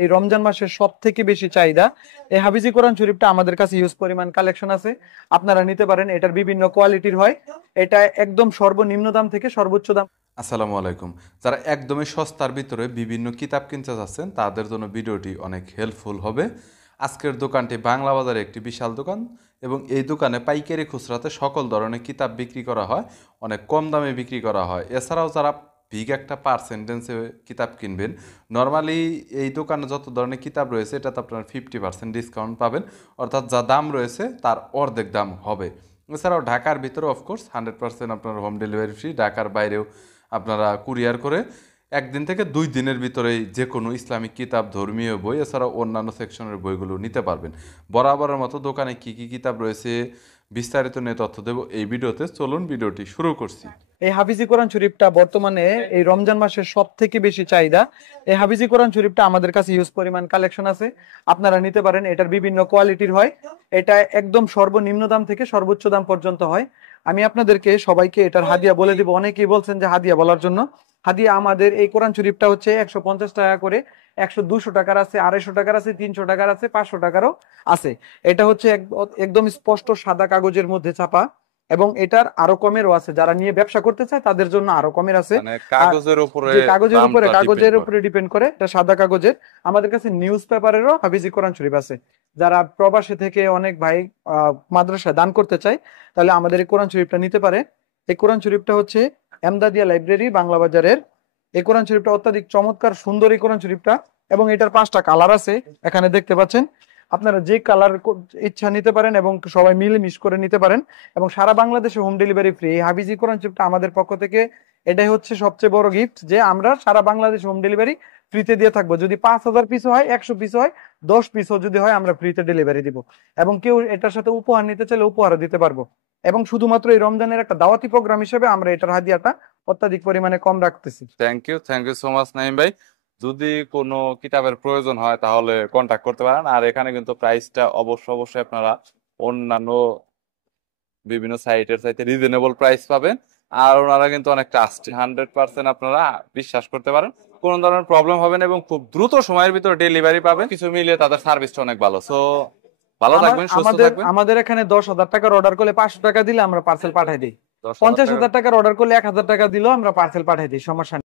এই রমজান মাসের সব থেকে বেশি চাহিদা। এই হাফিজি কোরআন শরীফটা আমাদের কাছে ইউজ পরিমাণ কালেকশন আছে, আপনারা নিতে পারেন। এটার বিভিন্ন কোয়ালিটির হয়, এটা একদম সর্বনিম্ন দাম থেকে সর্বোচ্চ দাম। আসসালামু আলাইকুম। যারা একদমই সস্তার ভিতরে বিভিন্ন কিতাব কিনতে যাচ্ছেন তাদের জন্য ভিডিওটি অনেক হেল্পফুল হবে। আজকের দোকানটি বাংলা বাজারে একটি বিশাল দোকান এবং এই দোকানে পাইকারি খুচরাতে সকল ধরনের কিতাব বিক্রি করা হয়, অনেক কম দামে বিক্রি করা হয়। এছাড়াও যারা বিগ একটা পার্সেন্টেন্সে কিতাব কিনবেন, নর্মালি এই দোকানে যত ধরনের কিতাব রয়েছে এটাতে আপনারা 50% ডিসকাউন্ট পাবেন, অর্থাৎ যা দাম রয়েছে তার অর্ধেক দাম হবে। এছাড়াও ঢাকার ভিতরে অফকোর্স 100% আপনার হোম ডেলিভারি ফ্রি। ঢাকার বাইরেও আপনারা কুরিয়ার করে একদিন থেকে 2 দিনের ভিতরেই যে কোনো ইসলামিক কিতাব, ধর্মীয় বই এছাড়াও অন্যান্য সেকশনের বইগুলো নিতে পারবেন। বরাবরের মতো দোকানে কি কি কিতাব রয়েছে বিস্তারিত নিয়ে তথ্য দেব এই ভিডিওতে। চলুন ভিডিওটি শুরু করছি। এই হাফিজি কোরআন শরীফটা বর্তমানে এই রমজান মাসের সব থেকে বেশি চাহিদা। এই হাফিজি কোরআন শরীফটা আমাদের কাছে ইউজ পরিমাণ কালেকশন আছে, আপনারা নিতে পারেন। এটার বিভিন্ন কোয়ালিটির হয়, এটা একদম সর্বনিম্ন দাম থেকে সর্বোচ্চ দাম পর্যন্ত হয়। আমি আপনাদেরকে সবাইকে এটার হাদিয়া বলে দিব। অনেকেই বলছেন যে হাদিয়া বলার জন্য। হাদিয়া আমাদের এই কোরআন শরীফটা হচ্ছে 150 টাকা করে, 200 টাকার আছে, 250 টাকার আছে, 300 টাকার আছে, 500 টাকারও আছে। এটা হচ্ছে একদম স্পষ্ট সাদা কাগজের মধ্যে ছাপা, এবং এটার আরো কমেরও আছে। যারা নিয়ে ব্যবসা করতে চায় তাদের জন্য আরো কমের আছে। মানে কাগজের উপরে কাগজের উপরে ডিপেন্ড করে, এটা সাদা কাগজের। আমাদের কাছে নিউজ পেপারেরও হাফিজি কোরআন শরীফ আছে। যারা প্রবাসী থেকে অনেক ভাই মাদ্রাসায় দান করতে চায়, তাহলে আমাদের এই কোরআন শরীফটা নিতে পারে। এই কোরআন শরীফটা হচ্ছে এমদাদিয়া লাইব্রেরি বাংলা বাজারের। এই কোরআন শরীফটা অত্যাধিক চমৎকার সুন্দর এই কোরআন শরীফটা, এবং এটার 5টা কালার আছে এখানে দেখতে পাচ্ছেন। আপনারা যে কালার ইচ্ছা নিতে পারেন এবং সবাই মিলে মিশ করে নিতে পারেন, এবং সারা বাংলাদেশে হোম ডেলিভারি ফ্রি। এই হাফিজি কোরআন শরীফটা আমাদের পক্ষ থেকে এটাই হচ্ছে সবচেয়ে বড় গিফট, যে আমরা সারা বাংলাদেশে হোম ডেলিভারি ফ্রিতে দিয়ে থাকবো। যদি 5,000 পিস হয়, 100 পিস হয়, 10 পিসও যদি হয়, আমরা ফ্রিতে ডেলিভারি দিব। এবং কেউ এটার সাথে উপহার নিতে চাইলে উপহারও দিতে পারবো। এবং শুধুমাত্র এই রমজানের একটা দাওয়াতি প্রোগ্রাম হিসেবে আমরা এটার হাদিয়াটা অত্যাধিক পরিমাণে কম রাখতেছি। Thank you so much Naim ভাই। যদি কোনো কিতাবের প্রয়োজন হয় তাহলে কন্ট্যাক্ট করতে পারেন। আর এখানে কিন্তু প্রাইসটা অবশ্যই আপনারা অন্যান্য বিভিন্ন সাইটের চাইতে রিজনেবল প্রাইস পাবেন। আর ওনারা কিন্তু অনেক ট্রাস্টেড, 100% আপনারা বিশ্বাস করতে পারেন, কোনো ধরনের প্রবলেম হবে না এবং খুব দ্রুত সময়ের ভিতরে ডেলিভারি পাবেন। কিছু মিলিয়ে তাদের সার্ভিসটা অনেক ভালো। সো ভালো থাকবেন, সুস্থ থাকবেন। আমাদের এখানে 10,000 টাকার অর্ডার করলে 500 টাকা দিলে আমরা পার্সেল পাঠাই দিই। 50,000 টাকার অর্ডার করলে 1,000 টাকা দিলেও আমরা পার্সেল পাঠাই দিই, সমস্যা নেই।